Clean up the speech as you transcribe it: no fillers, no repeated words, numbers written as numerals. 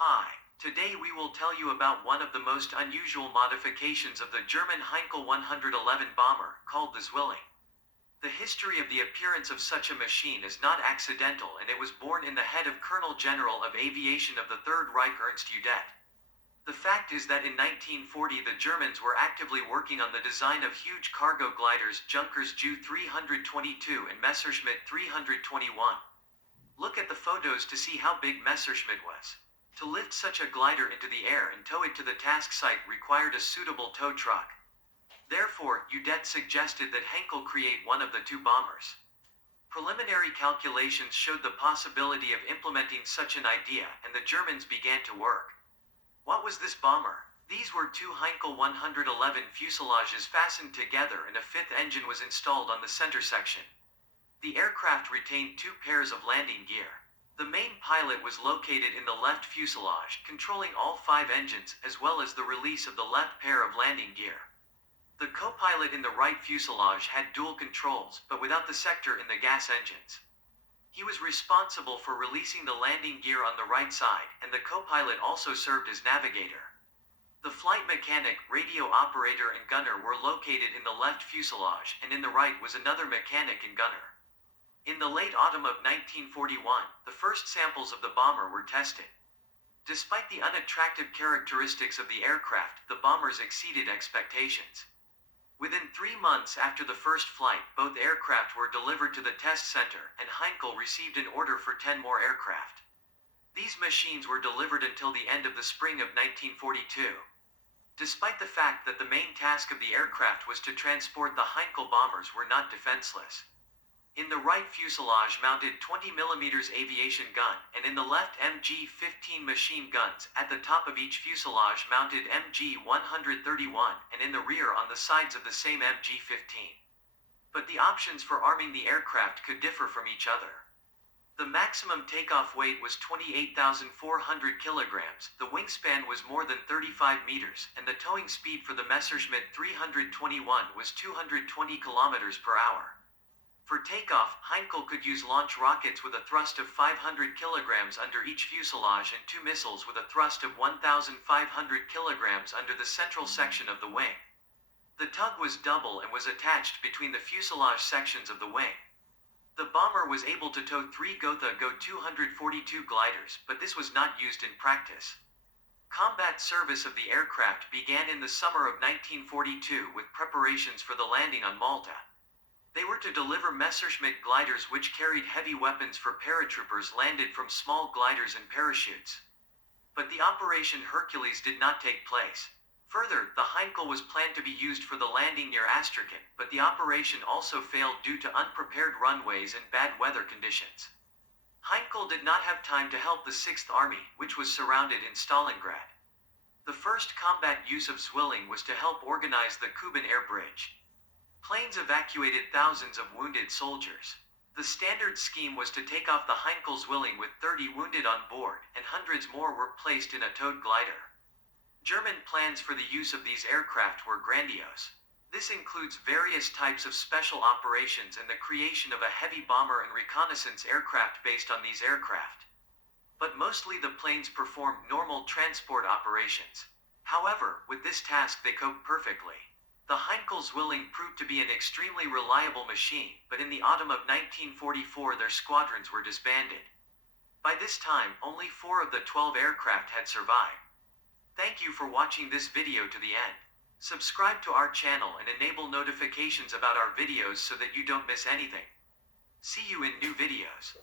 Hi, today we will tell you about one of the most unusual modifications of the German Heinkel 111 bomber, called the Zwilling. The history of the appearance of such a machine is not accidental, and it was born in the head of Colonel General of Aviation of the Third Reich Ernst Udet. The fact is that in 1940 the Germans were actively working on the design of huge cargo gliders Junkers Ju 322 and Messerschmitt 321. Look at the photos to see how big Messerschmitt was. To lift such a glider into the air and tow it to the task site required a suitable tow truck. Therefore, Udet suggested that Henkel create one of the two bombers. Preliminary calculations showed the possibility of implementing such an idea, and the Germans began to work. What was this bomber? These were two Heinkel 111 fuselages fastened together, and a fifth engine was installed on the center section. The aircraft retained two pairs of landing gear. The main pilot was located in the left fuselage, controlling all five engines, as well as the release of the left pair of landing gear. The co-pilot in the right fuselage had dual controls, but without the sector in the gas engines. He was responsible for releasing the landing gear on the right side, and the co-pilot also served as navigator. The flight mechanic, radio operator and gunner were located in the left fuselage, and in the right was another mechanic and gunner. In the late autumn of 1941, the first samples of the bomber were tested. Despite the unattractive characteristics of the aircraft, the bombers exceeded expectations. Within 3 months after the first flight, both aircraft were delivered to the test center, and Heinkel received an order for 10 more aircraft. These machines were delivered until the end of the spring of 1942. Despite the fact that the main task of the aircraft was to transport, the Heinkel bombers were not defenseless. In the right fuselage mounted 20mm aviation gun, and in the left MG-15 machine guns. At the top of each fuselage mounted MG-131, and in the rear on the sides of the same MG-15. But the options for arming the aircraft could differ from each other. The maximum takeoff weight was 28,400 kilograms, the wingspan was more than 35 meters, and the towing speed for the Messerschmitt 321 was 220 kilometers per hour. For takeoff, Heinkel could use launch rockets with a thrust of 500 kilograms under each fuselage and two missiles with a thrust of 1,500 kilograms under the central section of the wing. The tug was double and was attached between the fuselage sections of the wing. The bomber was able to tow 3 Gotha Go-242 gliders, but this was not used in practice. Combat service of the aircraft began in the summer of 1942 with preparations for the landing on Malta. They were to deliver Messerschmitt gliders which carried heavy weapons for paratroopers landed from small gliders and parachutes. But the Operation Hercules did not take place. Further, the Heinkel was planned to be used for the landing near Astrakhan, but the operation also failed due to unprepared runways and bad weather conditions. Heinkel did not have time to help the 6th Army, which was surrounded in Stalingrad. The first combat use of Zwilling was to help organize the Kuban air bridge. Planes evacuated thousands of wounded soldiers. The standard scheme was to take off the Heinkel Zwilling with 30 wounded on board, and hundreds more were placed in a towed glider. German plans for the use of these aircraft were grandiose. This includes various types of special operations and the creation of a heavy bomber and reconnaissance aircraft based on these aircraft. But mostly the planes performed normal transport operations. However, with this task they coped perfectly. The Heinkel Zwilling proved to be an extremely reliable machine, but in the autumn of 1944 their squadrons were disbanded. By this time, only 4 of the 12 aircraft had survived. Thank you for watching this video to the end. Subscribe to our channel and enable notifications about our videos so that you don't miss anything. See you in new videos.